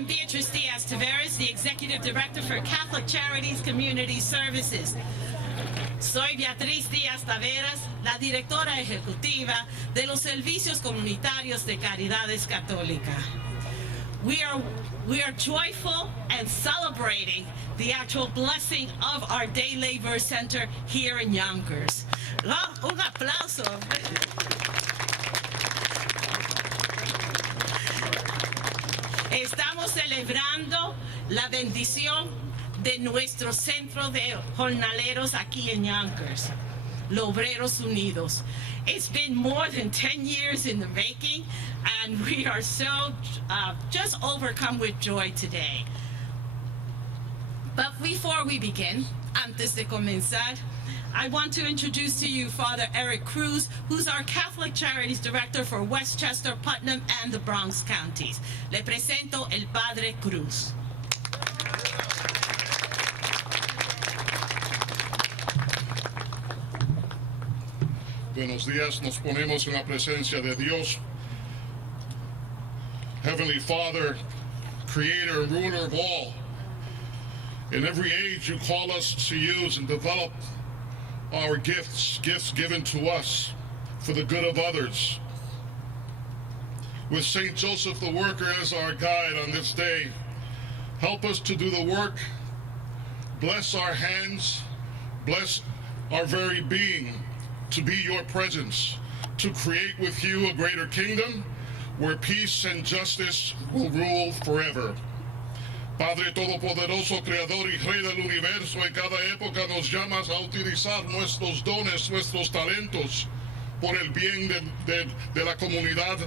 am Beatrice Diaz-Taveras, the Executive Director for Catholic Charities Community Services. Soy Beatriz Díaz-Taveras, la directora ejecutiva de los servicios comunitarios de Caridades Católica. We are joyful and celebrating the actual blessing of our Day Labor Center here in Yonkers. Un aplauso. Estamos celebrando la bendición de nuestro centro de jornaleros aquí en Yonkers, los Obreros Unidos. It's been more than 10 years in the making, and we are so just overcome with joy today. But before we begin, antes de comenzar, I want to introduce to you Father Eric Cruz, who's our Catholic Charities Director for Westchester, Putnam, and the Bronx counties. Le presento el Padre Cruz. Buenos días, nos ponemos en la presencia de Dios. Heavenly Father, Creator and Ruler of all, in every age you call us to use and develop our gifts given to us for the good of others. With Saint Joseph the Worker as our guide on this day, help us to do the work, bless our hands, bless our very being, to be your presence, to create with you a greater kingdom where peace and justice will rule forever. Padre Todopoderoso, Creador y Rey del Universo, en cada época nos llamas a utilizar nuestros dones, nuestros talentos, por el bien de la comunidad,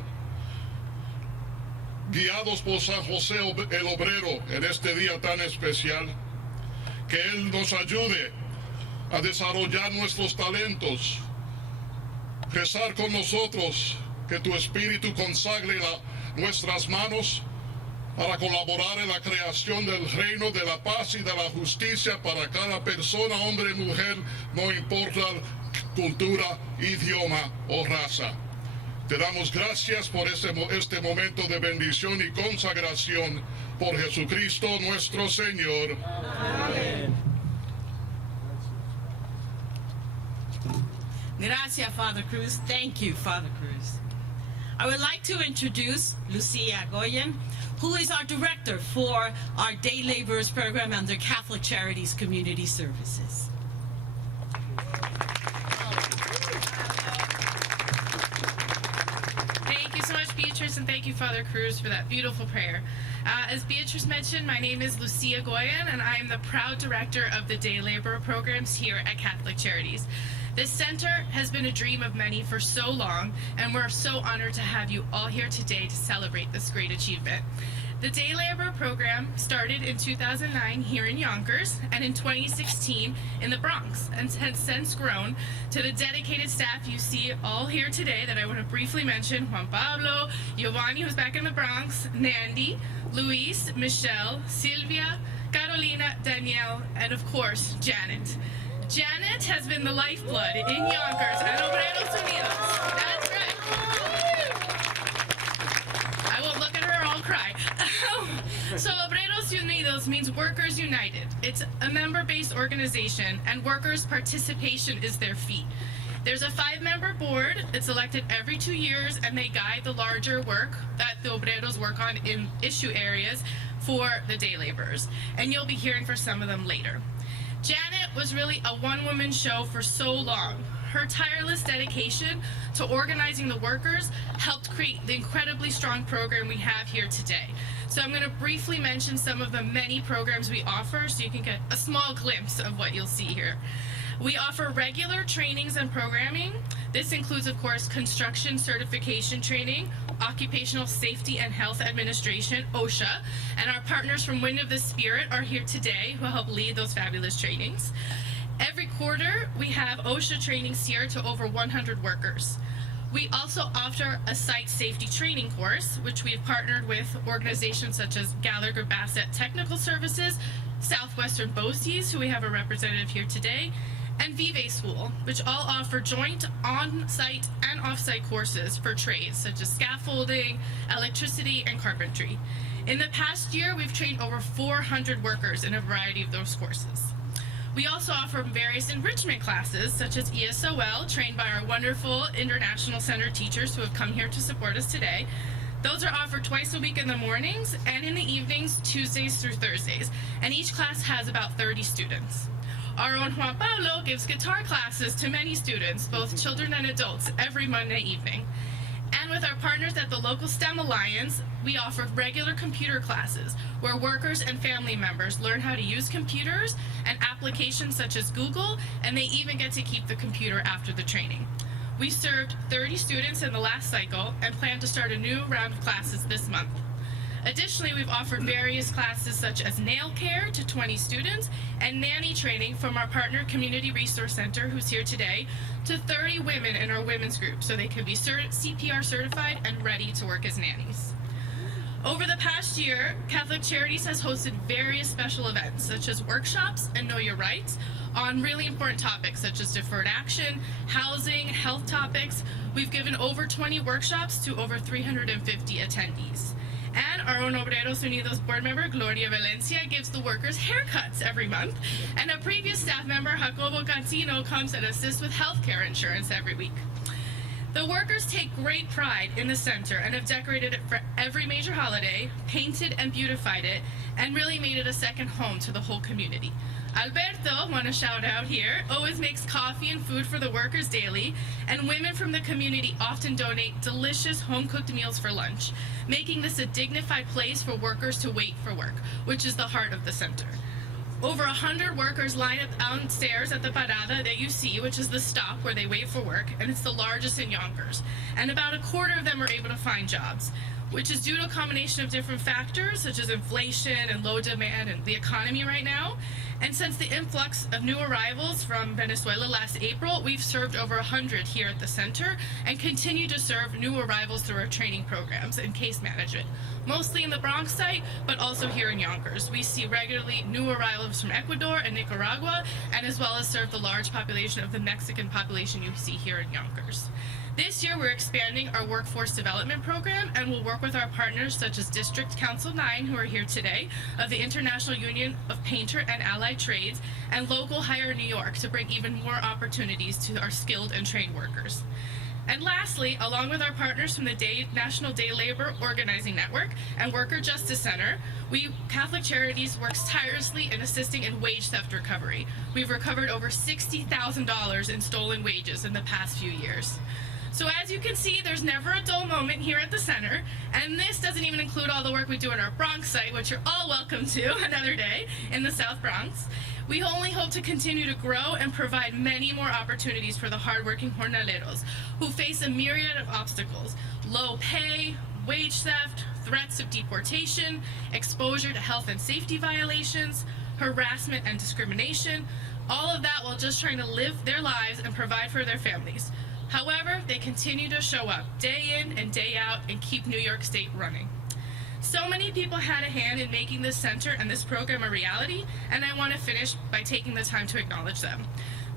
guiados por San José el Obrero en este día tan especial. Que Él nos ayude a desarrollar nuestros talentos, rezar con nosotros, que tu Espíritu consagre nuestras manos para colaborar en la creación del reino de la paz y de la justicia para cada persona, hombre y mujer, no importa cultura, idioma o raza. Te damos gracias por este momento de bendición y consagración por Jesucristo nuestro Señor. Amén. Gracias, Father Cruz. Thank you, Father Cruz. I would like to introduce Lucia Goyen, who is our director for our Day Laborers program under Catholic Charities Community Services. Thank you so much, Beatrice, and thank you, Father Cruz, for that beautiful prayer. As Beatrice mentioned, my name is Lucia Goyen, and I am the proud director of the Day Laborer programs here at Catholic Charities. This center has been a dream of many for so long, and we're so honored to have you all here today to celebrate this great achievement. The Day Laborer program started in 2009 here in Yonkers and in 2016 in the Bronx, and has since grown to the dedicated staff you see all here today that I want to briefly mention: Juan Pablo, Giovanni, who's back in the Bronx, Nandy, Luis, Michelle, Silvia, Carolina, Danielle, and of course, Janet. Janet has been the lifeblood in Yonkers and Obreros Unidos. That's right. I won't look at her, I'll cry. So Obreros Unidos means Workers United. It's a member-based organization, and workers' participation is their feat. There's a 5-member board. It's elected every 2 years, and they guide the larger work that the Obreros work on in issue areas for the day laborers. And you'll be hearing from some of them later. Janet was really a one-woman show for so long. Her tireless dedication to organizing the workers helped create the incredibly strong program we have here today. So I'm going to briefly mention some of the many programs we offer so you can get a small glimpse of what you'll see here. We offer regular trainings and programming. This includes, of course, construction certification training, Occupational Safety and Health Administration, OSHA, and our partners from Wind of the Spirit are here today who help lead those fabulous trainings. Every quarter, we have OSHA trainings here to over 100 workers. We also offer a site safety training course, which we have partnered with organizations such as Gallagher Bassett Technical Services, Southwestern BOCES, who we have a representative here today, and Vive School, which all offer joint on-site and off-site courses for trades such as scaffolding, electricity, and carpentry. In the past year, we've trained over 400 workers in a variety of those courses. We also offer various enrichment classes, such as ESOL, trained by our wonderful International Center teachers who have come here to support us today. Those are offered twice a week in the mornings and in the evenings, Tuesdays through Thursdays, and each class has about 30 students. Our own Juan Pablo gives guitar classes to many students, both children and adults, every Monday evening. And with our partners at the local STEM Alliance, we offer regular computer classes where workers and family members learn how to use computers and applications such as Google, and they even get to keep the computer after the training. We served 30 students in the last cycle and plan to start a new round of classes this month. Additionally, we've offered various classes such as nail care to 20 students and nanny training from our partner Community Resource Center, who's here today, to 30 women in our women's group so they can be CPR certified and ready to work as nannies. Over the past year, Catholic Charities has hosted various special events such as workshops and Know Your Rights on really important topics such as deferred action, housing, health topics. We've given over 20 workshops to over 350 attendees. And our own Obreros Unidos board member, Gloria Valencia, gives the workers haircuts every month. And a previous staff member, Jacobo Cancino, comes and assists with healthcare insurance every week. The workers take great pride in the center and have decorated it for every major holiday, painted and beautified it, and really made it a second home to the whole community. Alberto, want to shout out here, always makes coffee and food for the workers daily, and women from the community often donate delicious home-cooked meals for lunch, making this a dignified place for workers to wait for work, which is the heart of the center. Over 100 workers line up downstairs at the parada that you see, which is the stop where they wait for work, and it's the largest in Yonkers. And about a quarter of them are able to find jobs, which is due to a combination of different factors, such as inflation and low demand and the economy right now. And since the influx of new arrivals from Venezuela last April, we've served over 100 here at the center and continue to serve new arrivals through our training programs and case management, mostly in the Bronx site, but also here in Yonkers. We see regularly new arrivals from Ecuador and Nicaragua, and as well as serve the large population of the Mexican population you see here in Yonkers. This year, we're expanding our workforce development program, and we'll work with our partners such as District Council 9, who are here today, of the International Union of Painter and Allied Trades, and Local Hire New York to bring even more opportunities to our skilled and trained workers. And lastly, along with our partners from the National Day Labor Organizing Network and Worker Justice Center, Catholic Charities works tirelessly in assisting in wage theft recovery. We've recovered over $60,000 in stolen wages in the past few years. So as you can see, there's never a dull moment here at the center, and this doesn't even include all the work we do at our Bronx site, which you're all welcome to another day in the South Bronx. We only hope to continue to grow and provide many more opportunities for the hardworking jornaleros who face a myriad of obstacles: low pay, wage theft, threats of deportation, exposure to health and safety violations, harassment and discrimination, all of that while just trying to live their lives and provide for their families. However, they continue to show up day in and day out and keep New York State running. So many people had a hand in making this center and this program a reality, and I want to finish by taking the time to acknowledge them.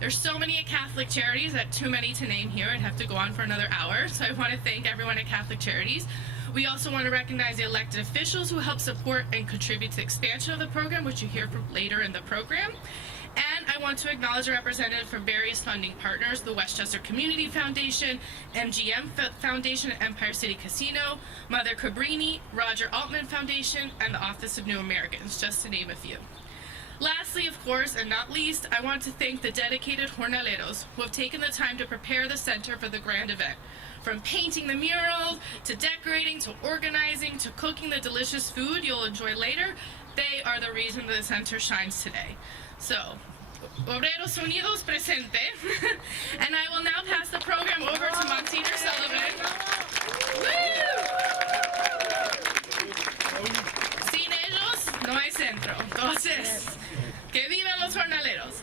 There's so many Catholic Charities that too many to name here. I'd have to go on for another hour, so I want to thank everyone at Catholic Charities. We also want to recognize the elected officials who help support and contribute to the expansion of the program, which you hear from later in the program. And I want to acknowledge a representative from various funding partners: the Westchester Community Foundation, MGM Foundation at Empire City Casino, Mother Cabrini, Roger Altman Foundation, and the Office of New Americans, just to name a few. Lastly, of course, and not least, I want to thank the dedicated jornaleros who have taken the time to prepare the center for the grand event. From painting the murals, to decorating, to organizing, to cooking the delicious food you'll enjoy later, they are the reason the center shines today. So, Obreros Unidos presente, and I will now pass the program over to Monsignor Sullivan. Woo! Sin ellos no hay centro. Entonces, que vivan los jornaleros.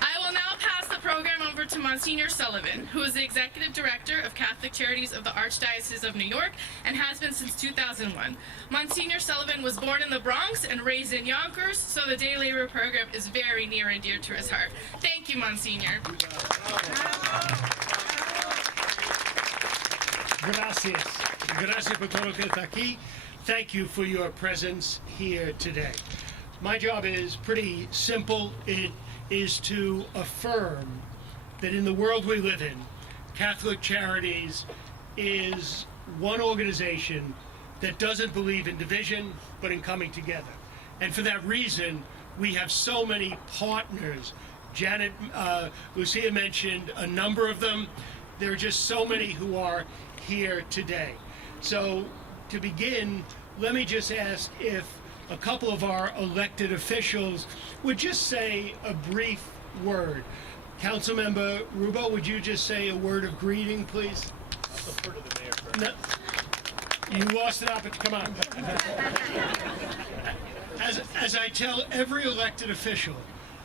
I will now pass the program over to Monsignor Sullivan, who is the Executive Director of Catholic Charities of the Archdiocese of New York and has been since 2001. Monsignor Sullivan was born in the Bronx and raised in Yonkers, so the Day Labor program is very near and dear to his heart. Thank you, Monsignor. Gracias. Gracias por todo lo que está aquí. Thank you for your presence here today. My job is pretty simple. It is to affirm that in the world we live in, Catholic Charities is one organization that doesn't believe in division, but in coming together. And for that reason, we have so many partners. Lucia mentioned a number of them. There are just so many who are here today. So to begin, let me just ask if a couple of our elected officials would just say a brief word. Councilmember Rubo, would you just say a word of greeting, please? I'll defer to the mayor first. No, you lost it up, come on. As I tell every elected official,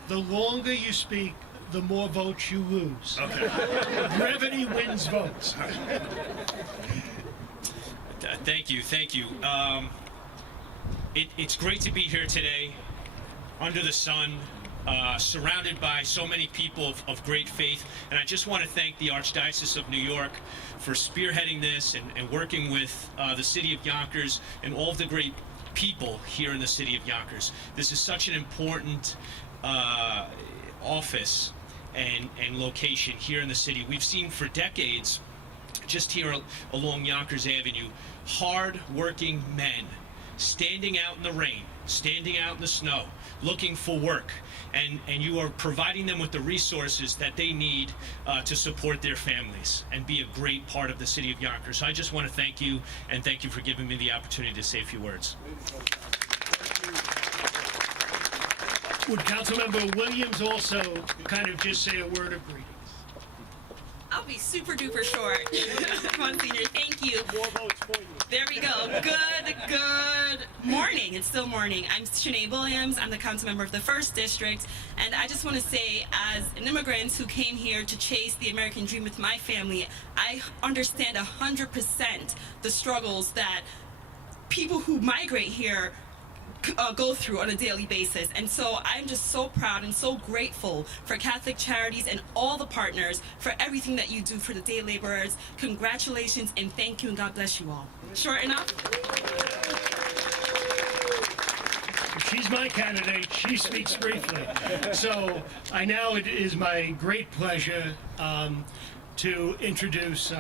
the longer you speak, the more votes you lose. Okay. Brevity wins votes. Thank you. It's great to be here today, under the sun, surrounded by so many people of great faith. And I just want to thank the Archdiocese of New York for spearheading this and working with the city of Yonkers and all of the great people here in the city of Yonkers. This is such an important office and location here in the city. We've seen for decades, just here along Yonkers Avenue, hard-working men standing out in the rain, standing out in the snow, looking for work. And you are providing them with the resources that they need to support their families and be a great part of the city of Yonkers. So I just want to thank you, and thank you for giving me the opportunity to say a few words. Would Councilmember Williams also kind of just say a word of greetings? I'll be super duper short. Monsignor, thank you. More votes for you. There we go. Good morning. It's still morning. I'm Sinead Williams. I'm the council member of the 1st District. And I just want to say, as an immigrant who came here to chase the American dream with my family, I understand 100% the struggles that people who migrate here go through on a daily basis. And so I'm just so proud and so grateful for Catholic Charities and all the partners for everything that you do for the day laborers. Congratulations and thank you, and God bless you all. Short enough? She's my candidate. She speaks briefly. So it is my great pleasure to introduce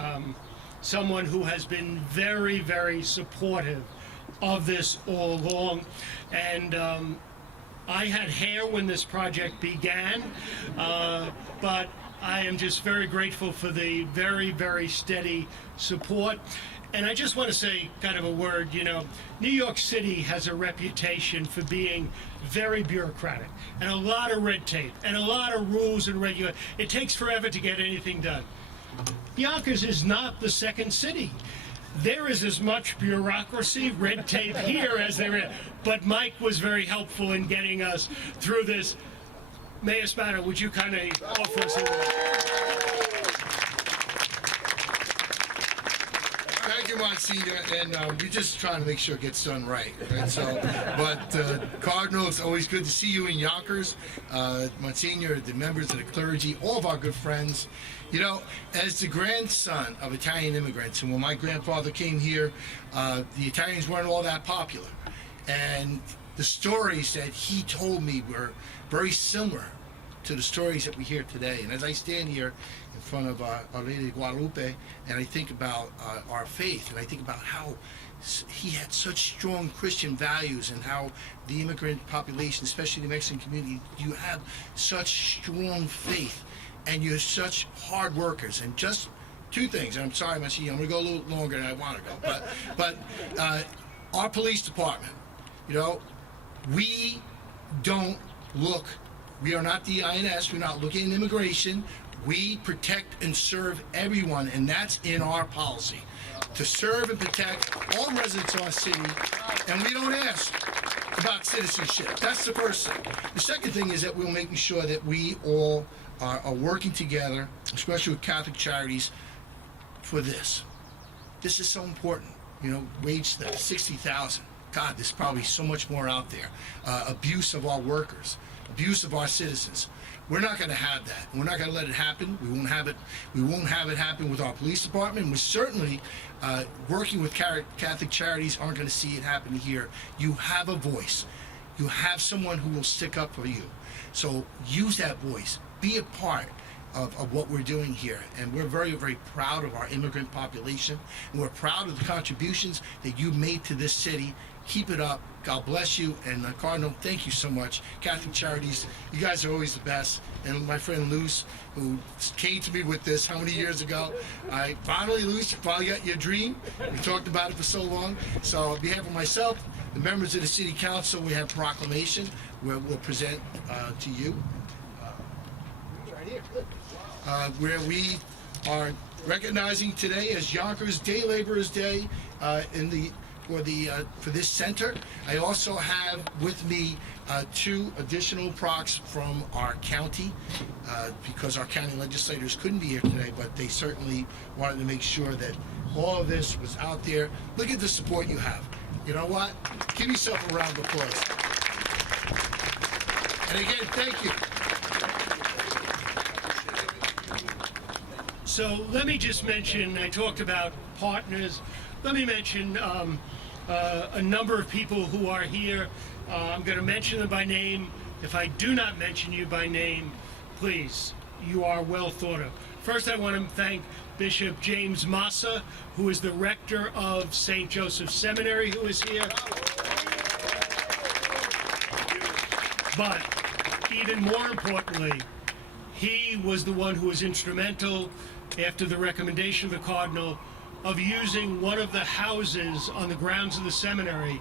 someone who has been very, very supportive of this all along. And I had hair when this project began, but I am just very grateful for the very, very steady support. And I just want to say kind of a word, New York City has a reputation for being very bureaucratic and a lot of red tape and a lot of rules and regulations. It takes forever to get anything done. Yonkers is not the second city. There is as much bureaucracy, red tape here as there is. But Mike was very helpful in getting us through this. Mayor Spano, would you kind of offer us a word? Thank you, Monsignor, and we're just trying to make sure it gets done right. So, but Cardinal, it's always good to see you in Yonkers. Monsignor, the members of the clergy, all of our good friends. As the grandson of Italian immigrants, and when my grandfather came here, the Italians weren't all that popular. And the stories that he told me were very similar to the stories that we hear today. And as I stand here in front of Our Lady of Guadalupe, and I think about our faith, and I think about how he had such strong Christian values, and how the immigrant population, especially the Mexican community, you have such strong faith, and you're such hard workers. And just two things, and I'm sorry, Monsignor, I'm going to go a little longer than I want to go, but our police department, we don't look, we are not the INS, we're not looking at immigration. We protect and serve everyone, and that's in our policy. To serve and protect all residents of our city, and we don't ask about citizenship. That's the first thing. The second thing is that we're making sure that we all are working together, especially with Catholic Charities, for this. This is so important. Wage theft, 60,000. God, there's probably so much more out there. Abuse of our workers. abuse of our citizens. We're not going to have that. We're not going to let it happen. We won't have it. We won't have it happen with our police department. We're certainly working with Catholic Charities aren't going to see it happen here. You have a voice. You have someone who will stick up for you. So use that voice. Be a part of what we're doing here. And we're very, very proud of our immigrant population. And we're proud of the contributions that you made to this city. Keep it up. God bless you. And Cardinal, thank you so much. Catholic Charities, you guys are always the best. And my friend Luce, who came to me with this how many years ago? Finally, Luce, you finally got your dream. We talked about it for so long. So on behalf of myself, the members of the City Council, we have a proclamation where we'll present to you. Right here, good. Where we are recognizing today as Yonkers Day Laborers Day for this center. I also have with me 2 additional procs from our county because our county legislators couldn't be here today, but they certainly wanted to make sure that all of this was out there. Look at the support you have. You know what? Give yourself a round of applause. And again, thank you. So let me just mention, I talked about partners. Let me mention a number of people who are here. I'm going to mention them by name. If I do not mention you by name, please, you are well thought of. First, I want to thank Bishop James Massa, who is the rector of St. Joseph Seminary, who is here. But even more importantly, he was the one who was instrumental, after the recommendation of the Cardinal, of using one of the houses on the grounds of the seminary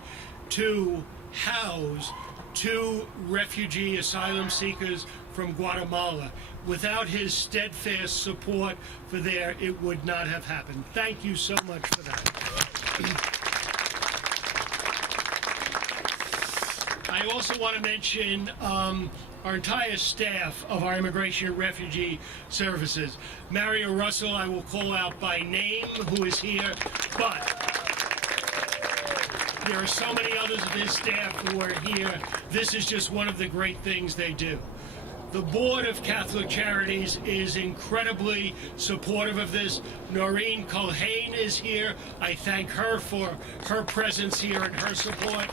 to house 2 refugee asylum seekers from Guatemala. Without his steadfast support for there, it would not have happened. Thank you so much for that. I also want to mention our entire staff of our Immigration and Refugee Services. Mario Russell, I will call out by name, who is here, but there are so many others of his staff who are here. This is just one of the great things they do. The Board of Catholic Charities is incredibly supportive of this. Noreen Culhane is here. I thank her for her presence here and her support.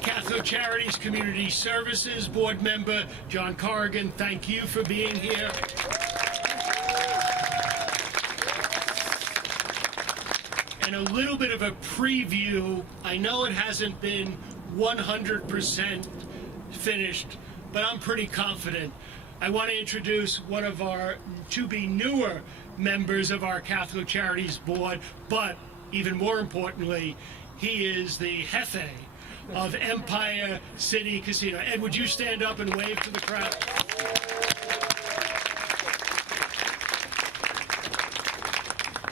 Catholic Charities Community Services Board member John Corrigan, thank you for being here. And a little bit of a preview. I know it hasn't been 100% finished, but I'm pretty confident. I want to introduce one of our to-be newer members of our Catholic Charities Board, but even more importantly, he is the Jefe of Empire City Casino. Ed, would you stand up and wave to the crowd?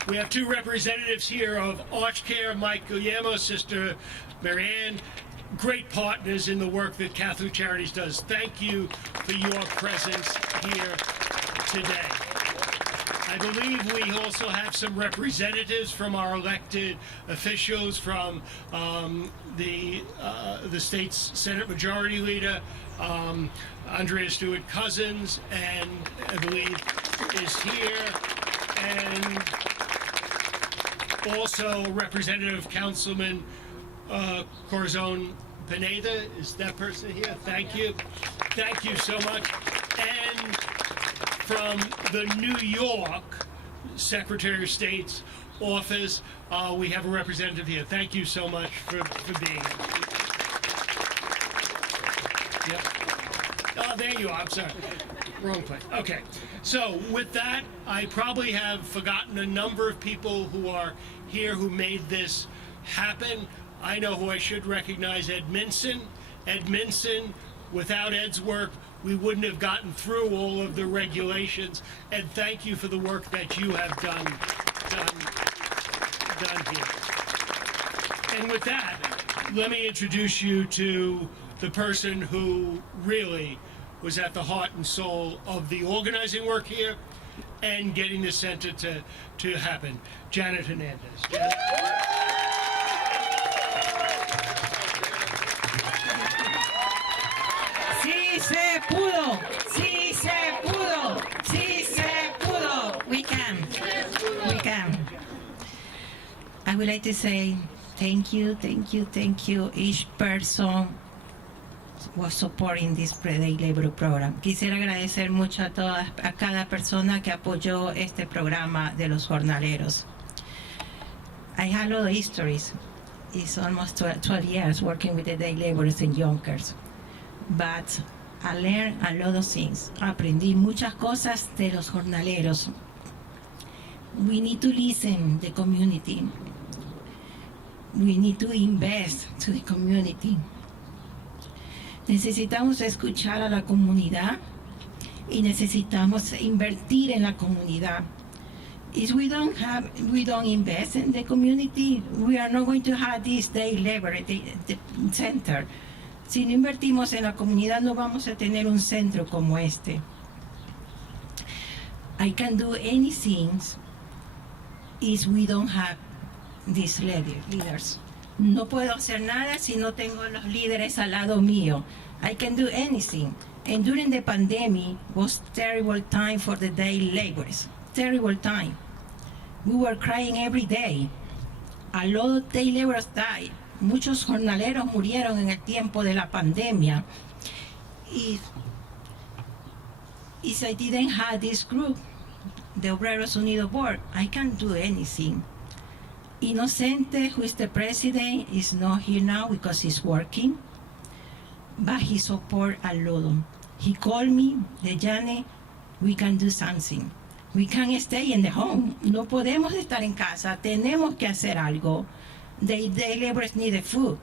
We have 2 representatives here of Archcare, Mike Guillermo, Sister Marianne, great partners in the work that Catholic Charities does. Thank you for your presence here today. I believe we also have some representatives from our elected officials, from the state's Senate Majority Leader, Andrea Stewart Cousins, and I believe is here, and also Representative Councilman Corazon Pineda. Is that person here? Thank you. Thank you so much. And from the New York Secretary of State's office, we have a representative here. Thank you so much for being here. Yep. Oh, there you are. I'm sorry. Wrong place. Okay. So with that, I probably have forgotten a number of people who are here who made this happen. I know who I should recognize, Ed Minson. Ed Minson, without Ed's work, we wouldn't have gotten through all of the regulations. Ed, thank you for the work that you have done here. And with that, let me introduce you to the person who really was at the heart and soul of the organizing work here and getting the center to happen. Janet Hernandez. Janet. pudo, sí se pudo, sí se pudo. We can, we can. I would like to say thank you, thank you, thank you, each person was supporting this Day Labor program. Quisiera agradecer mucho a cada persona que apoyó este programa de los jornaleros. I have a lot of histories. It's almost 12 years working with the day laborers in Yonkers. But I learned a lot of things. Aprendí muchas cosas de los jornaleros. We need to listen to the community. We need to invest to the community. Necesitamos escuchar a la comunidad y necesitamos invertir en la comunidad. If we don't invest in the community, we are not going to have this day labor the center. Si no invertimos en la comunidad, no vamos a tener un centro como este. I can do anything if we don't have these leaders. No puedo hacer nada si no tengo los líderes al lado mío. I can do anything. And during the pandemic was terrible time for the day laborers. Terrible time. We were crying every day. A lot of day laborers died. Muchos jornaleros murieron en el tiempo de la pandemia. If I didn't have this group, the Obreros Unidos Board, I can't do anything. Inocente, who is the president, is not here now because he's working, but he support a lot. He called me, Dejane, we can do something. We can't stay in the home. No podemos estar en casa. Tenemos que hacer algo. The laborers need the food.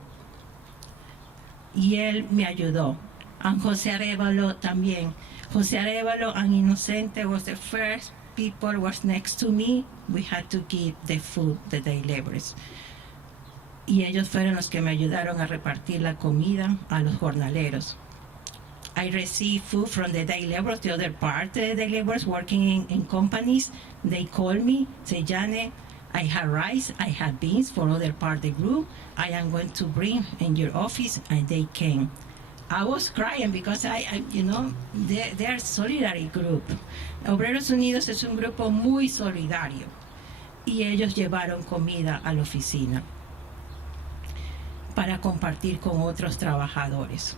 Y él me ayudó. And José Arevalo también. José Arevalo and Inocente was the first people was next to me. We had to give the food to the day laborers. Y ellos fueron los que me ayudaron a repartir la comida a los jornaleros. I received food from the day laborers, the other part, the day laborers working in companies. They called me, say, Jane, I have rice, I have beans for other part of the group. I am going to bring in your office, and they came. I was crying because they're a solidary group. Obreros Unidos es un grupo muy solidario. Y ellos llevaron comida a la oficina para compartir con otros trabajadores.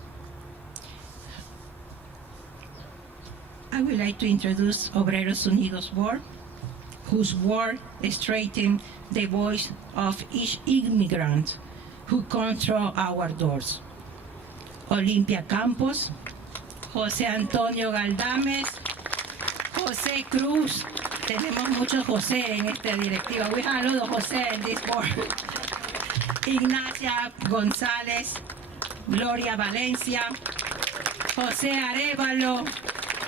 I would like to introduce Obreros Unidos Board, whose work straighten the voice of each immigrant who comes through our doors. Olimpia Campos, José Antonio Galdames, José Cruz. Tenemos muchos José en esta directiva. We have a lot of José in this board. Ignacia González, Gloria Valencia, José Arevalo,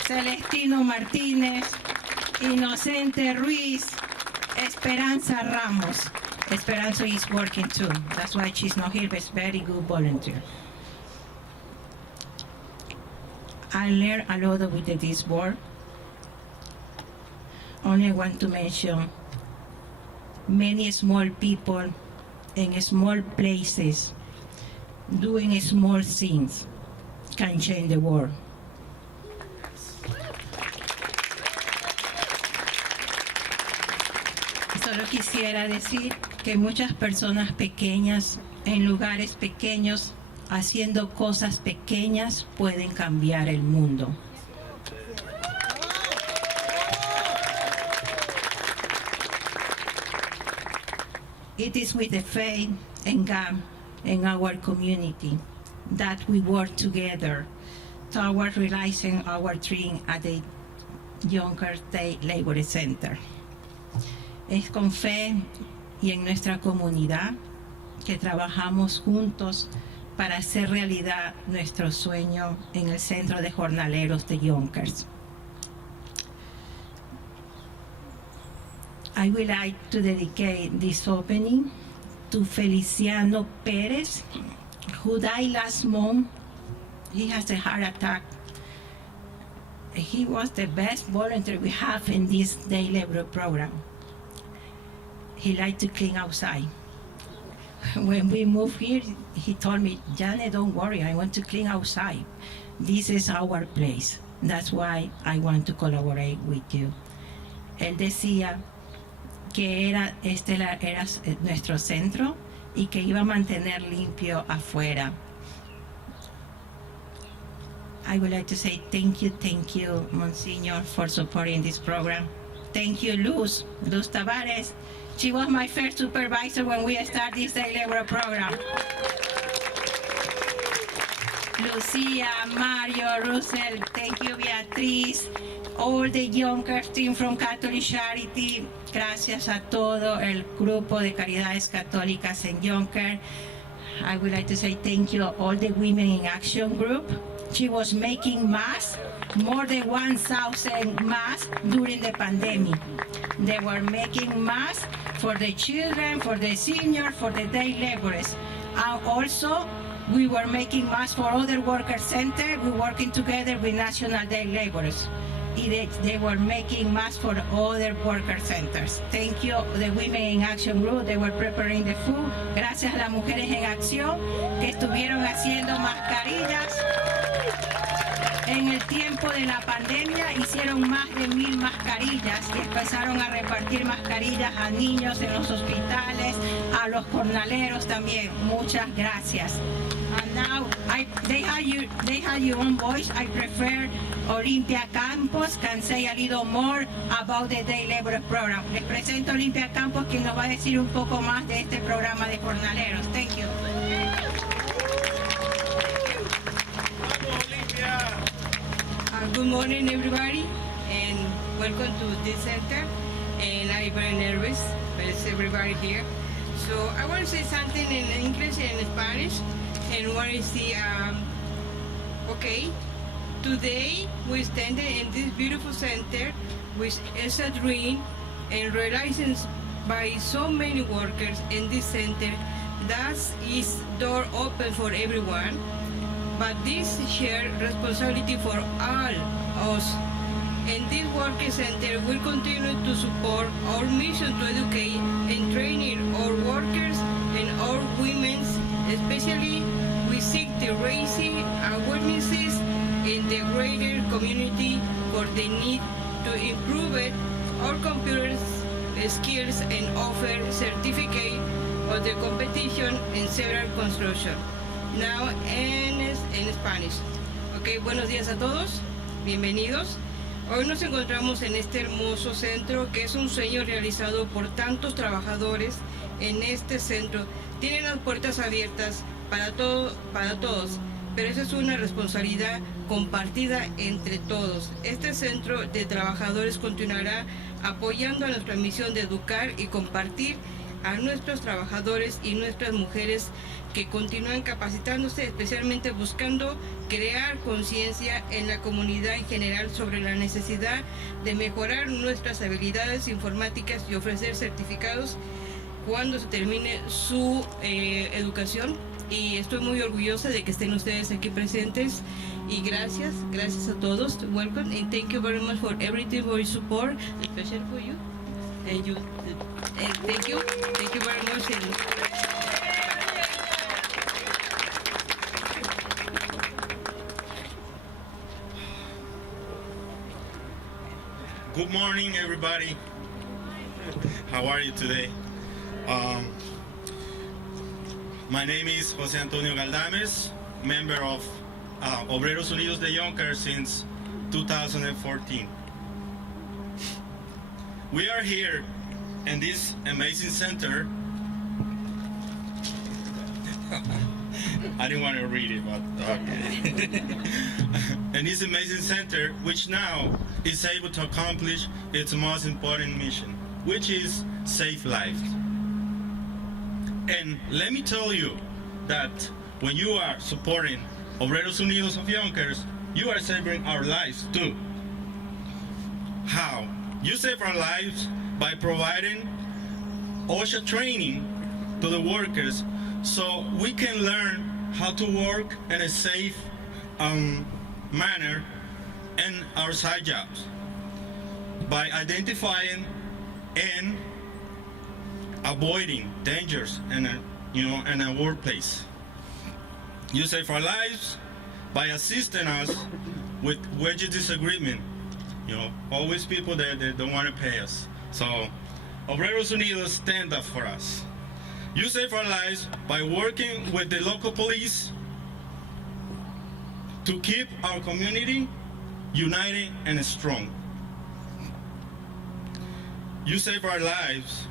Celestino Martínez, Inocente Ruiz, Esperanza Ramos. Esperanza is working too. That's why she's not here, but it's very good volunteer. I learned a lot with this board. Only want to mention many small people in small places doing small things can change the world. Solo quisiera decir que muchas personas pequeñas en lugares pequeños haciendo cosas pequeñas pueden cambiar el mundo. It is with the faith and God in our community that we work together toward realizing our dream at the Yonkers Day Labor Center. Es con fe y en nuestra comunidad que trabajamos juntos para hacer realidad nuestro sueño en el Centro de Jornaleros de Yonkers. I would like to dedicate this opening to Feliciano Perez, who died last month. He has a heart attack. He was the best volunteer we have in this day labor program. He liked to clean outside. When we moved here, he told me, Janet, don't worry, I want to clean outside. this is our place. That's why I want to collaborate with you. Él decía que era nuestro centro y que iba a mantener limpio afuera. I would like to say thank you, Monsignor, for supporting this program. Thank you, Luz Tavares. She was my first supervisor when we started this day labor program. Lucia, Mario, Russell, thank you, Beatriz, all the Yonkers team from Catholic Charity. Gracias a todo el grupo de Caridades Católicas en Yonkers. I would like to say thank you all the Women in Action group. She was making masks, more than 1,000 masks during the pandemic. They were making masks for the children, for the seniors, for the day laborers. And also, we were making masks for other worker centers. We're working together with National Day Laborers. They were making masks for other worker centers. Thank you, the Women in Action Group. They were preparing the food. Gracias a las mujeres en acción que estuvieron haciendo mascarillas. En el tiempo de la pandemia hicieron más de 1,000 mascarillas y empezaron a repartir mascarillas a niños en los hospitales, a los jornaleros también. Muchas gracias. And now they have your own voice. I prefer Olympia Campos can say a little more about the Day Labor Program. Les presento a Olympia Campos, quien nos va a decir un poco más de este programa de jornaleros. Thank you. Good morning, everybody, and welcome to this center. And I'm very nervous, but it's everybody here. So I want to say something in English and in Spanish. And what is the okay? Today we stand in this beautiful center, which is a dream, and realizing by so many workers in this center that is door open for everyone. But this shared responsibility for all us. And this working center will continue to support our mission to educate and training our workers and our women, especially we seek to raise awarenesses in the greater community for the need to improve our computer skills and offer certificate of the competition in several construction. Now en Spanish. Ok, buenos días a todos, bienvenidos. Hoy nos encontramos en este hermoso centro que es un sueño realizado por tantos trabajadores en este centro. Tienen las puertas abiertas para todos, pero esa es una responsabilidad compartida entre todos. Este centro de trabajadores continuará apoyando a nuestra misión de educar y compartir a nuestros trabajadores y nuestras mujeres que continúan capacitándose, especialmente buscando crear conciencia en la comunidad en general sobre la necesidad de mejorar nuestras habilidades informáticas y ofrecer certificados cuando se termine su educación. Y estoy muy orgullosa de que estén ustedes aquí presentes. Y gracias a todos. Welcome and thank you very much for everything, for your support, especially for you. And thank you very much. Good morning, everybody. How are you today? My name is Jose Antonio Galdames, member of Obreros Unidos de Yonkers since 2014. We are here in this amazing center. I didn't want to read it, but okay. And this amazing center, which now is able to accomplish its most important mission, which is save lives. And let me tell you that when you are supporting Obreros Unidos of Yonkers, you are saving our lives too. How? You save our lives by providing OSHA training to the workers so we can learn how to work in a safe manner in our side jobs by identifying and avoiding dangers in a workplace. You save our lives by assisting us with wage disagreement. You know, always people that don't want to pay us. So, Obreros Unidos, stand up for us. You save our lives by working with the local police to keep our community united and strong. You save our lives,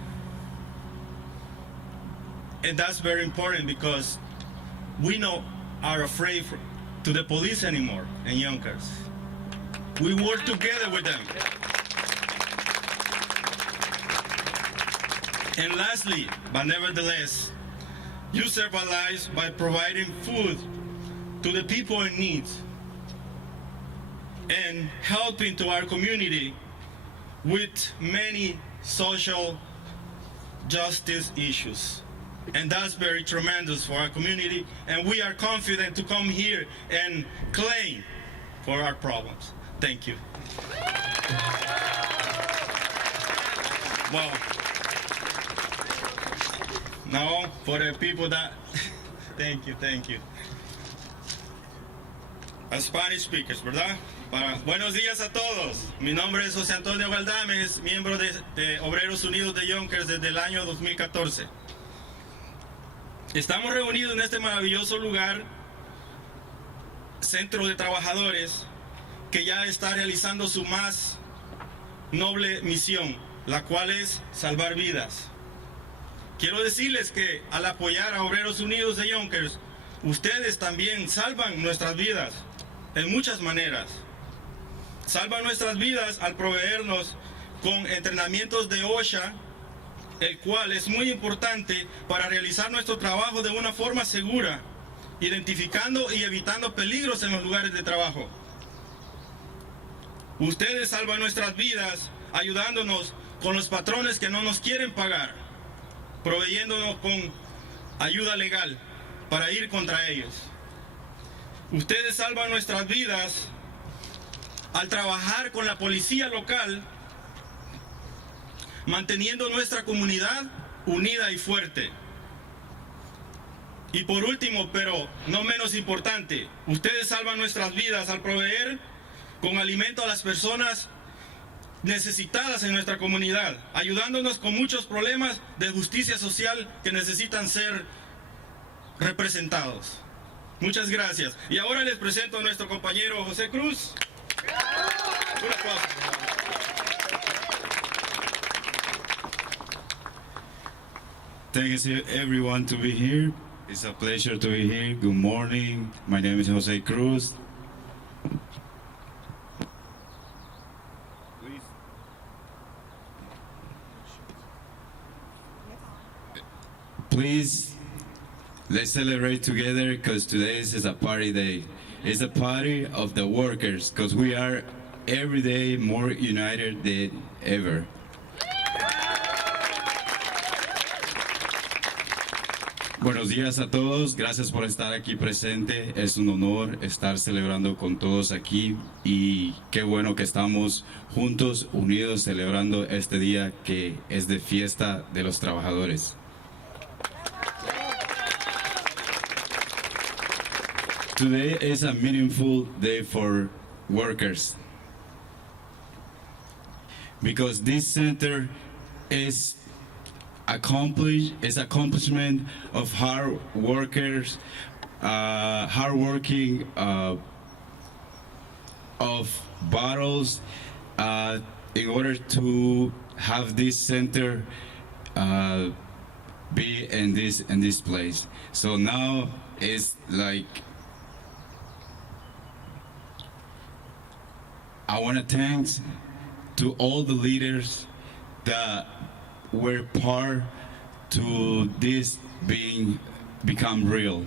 and that's very important because we not are afraid to the police anymore in Yonkers. We work together with them. And lastly, but nevertheless, you save our lives by providing food to the people in need and helping to our community with many social justice issues. And that's very tremendous for our community, and we are confident to come here and claim for our problems. Thank you. Well, now for the people that, thank you. As Spanish speakers, ¿verdad? Buenos días a todos. Mi nombre es José Antonio Galdames, miembro de Obreros Unidos de Yonkers desde el año 2014. Estamos reunidos en este maravilloso lugar, centro de trabajadores, que ya está realizando su más noble misión, la cual es salvar vidas. Quiero decirles que al apoyar a Obreros Unidos de Yonkers, ustedes también salvan nuestras vidas en muchas maneras. Salvan nuestras vidas al proveernos con entrenamientos de OSHA, el cual es muy importante para realizar nuestro trabajo de una forma segura, identificando y evitando peligros en los lugares de trabajo. Ustedes salvan nuestras vidas ayudándonos con los patrones que no nos quieren pagar, proveyéndonos con ayuda legal para ir contra ellos. Ustedes salvan nuestras vidas al trabajar con la policía local, manteniendo nuestra comunidad unida y fuerte. Y por último, pero no menos importante, ustedes salvan nuestras vidas al proveer con alimento a las personas necesitadas en nuestra comunidad, ayudándonos con muchos problemas de justicia social que necesitan ser representados. Muchas gracias. Y ahora les presento a nuestro compañero José Cruz. Un aplauso. Thanks everyone to be here. It's a pleasure to be here. Good morning. My name is Jose Cruz. Please, let's celebrate together because today is a party day. It's a party of the workers because we are every day more united than ever. Buenos días a todos, gracias por estar aquí presente, es un honor estar celebrando con todos aquí y qué bueno que estamos juntos, unidos, celebrando este día que es de fiesta de los trabajadores. Today is a meaningful day for workers because this center is accomplishment of hard workers, hardworking of battles in order to have this center be in this place. So now it's like I want to thank to all the leaders that were part to this become real.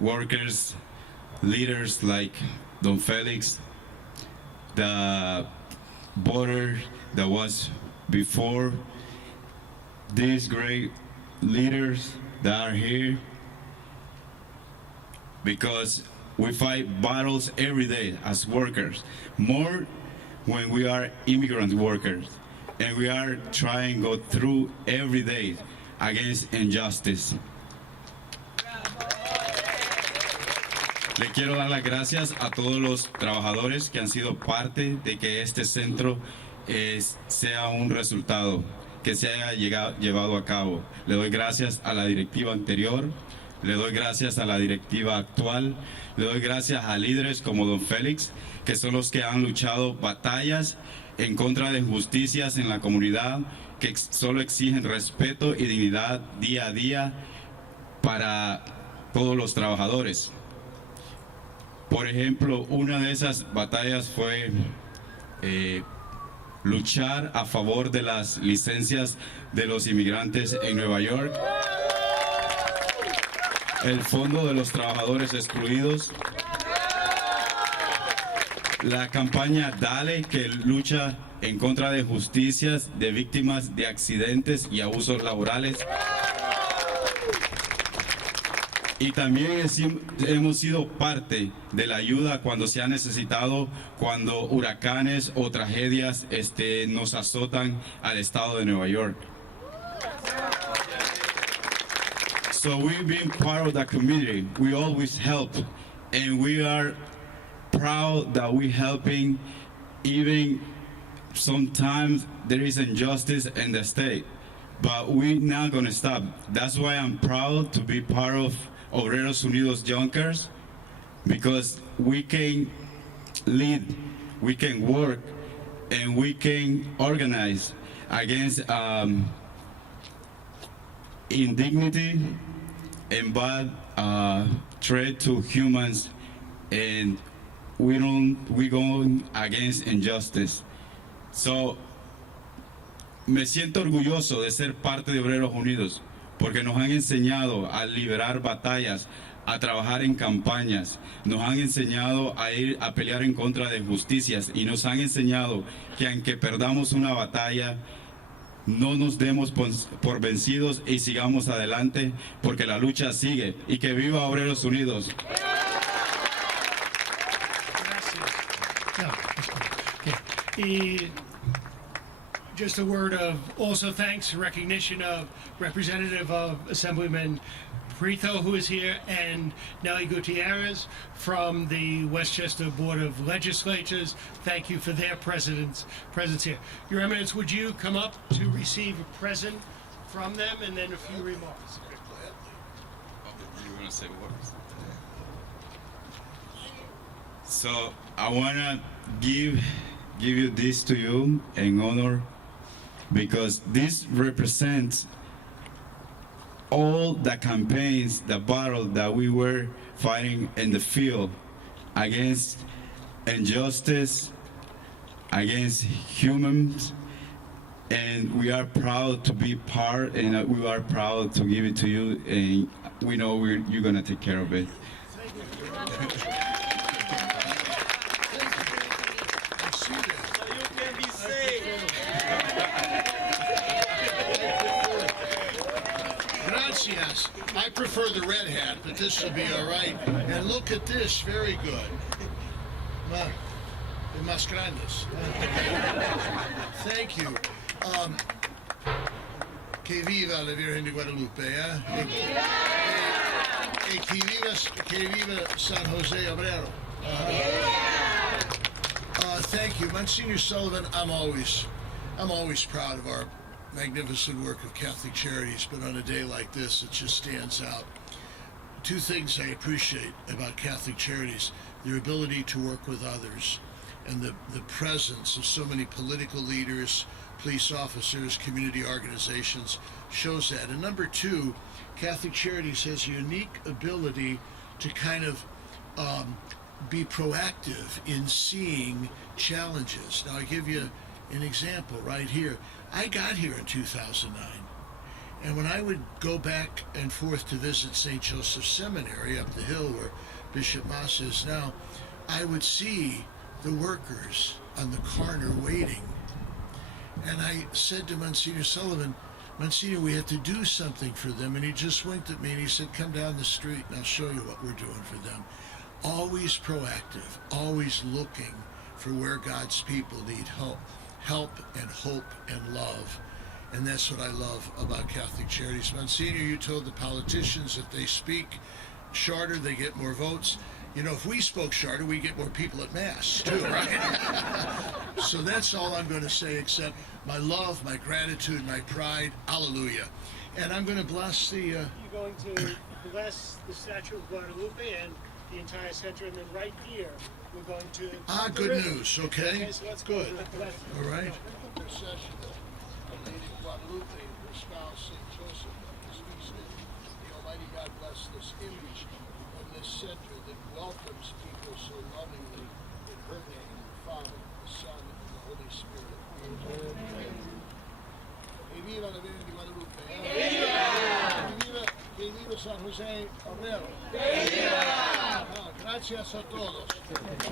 Workers, leaders like Don Felix, the border that was before, these great leaders that are here, because we fight battles every day as workers, more when we are immigrant workers, and we are trying to go through every day against injustice. Le quiero dar las gracias a todos los trabajadores que han sido parte de que este centro sea un resultado, que se haya llevado a cabo. Le doy gracias a la directiva anterior, le doy gracias a la directiva actual, le doy gracias a líderes como don Félix, que son los que han luchado batallas en contra de injusticias en la comunidad, que solo exigen respeto y dignidad día a día para todos los trabajadores. Por ejemplo, una de esas batallas fue luchar a favor de las licencias de los inmigrantes en Nueva York, el Fondo de los Trabajadores Excluidos, la campaña Dale, que lucha en contra de injusticias de víctimas de accidentes y abusos laborales. Y también hemos sido parte de la ayuda cuando se ha necesitado, cuando huracanes o tragedias nos azotan al estado de Nueva York. So we've been part of the community. We always help, and we are proud that we're helping. Even sometimes there is injustice in the state, but we're not going to stop. That's why I'm proud to be part of Obreros Unidos Yonkers, because we can lead, we can work, and we can organize against indignity and bad threat to humans, and we're going against injustice. So, me siento orgulloso de ser parte de Obreros Unidos, porque nos han enseñado a liberar batallas, a trabajar en campañas, nos han enseñado a ir a pelear en contra de injusticias y nos han enseñado que aunque perdamos una batalla, no nos demos por vencidos y sigamos adelante, porque la lucha sigue. Y que viva Obreros Unidos. Y just a word of also thanks, recognition of Representative of Assemblyman Prito, who is here, and Nelly Gutierrez from the Westchester Board of Legislatures. Thank you for their presence here. Your Eminence, would you come up to receive a present from them and then a few remarks? You want to say words? So I want to give you this to you in honor, because this represents all the campaigns, the battle that we were fighting in the field against injustice, against humans, and we are proud to be part, and we are proud to give it to you, and we know you're going to take care of it. Gracias. I prefer the red hat, but this will be all right. And look at this, very good. Más grandes. Thank you. Que viva la Virgen de Guadalupe, eh? Que viva San Jose Obrero. Thank you, Monsignor Sullivan. I'm always proud of our magnificent work of Catholic Charities, but on a day like this, it just stands out. Two things I appreciate about Catholic Charities: their ability to work with others, and the presence of so many political leaders, police officers, community organizations shows that. And number two, Catholic Charities has a unique ability to kind of be proactive in seeing challenges. Now, I give you an example right here. I got here in 2009, and when I would go back and forth to visit St. Joseph's Seminary up the hill where Bishop Moss is now, I would see the workers on the corner waiting. And I said to Monsignor Sullivan, Monsignor, we have to do something for them. And he just winked at me and he said, come down the street and I'll show you what we're doing for them. Always proactive, always looking for where God's people need help and hope and love. And that's what I love about Catholic Charities. Monsignor, you told the politicians if they speak shorter, they get more votes. You know, if we spoke shorter, we get more people at Mass, too, right? So that's all I'm going to say, except my love, my gratitude, my pride. Hallelujah. And I'm going to bless the... You're going to bless the statue of Guadalupe and the entire center, and then right here, we're going to... good news, okay? So let's Good. bless All right. Intercession of Lady Guadalupe and her spouse, St. Joseph, this feast day. The Almighty God bless this image of this center that welcomes people so lovingly in her name, the Father, the Son, and the Holy Spirit. Amen. Que viva la Virgen de Guadalupe. Que viva San José Obrero. Gracias a todos. Comemos.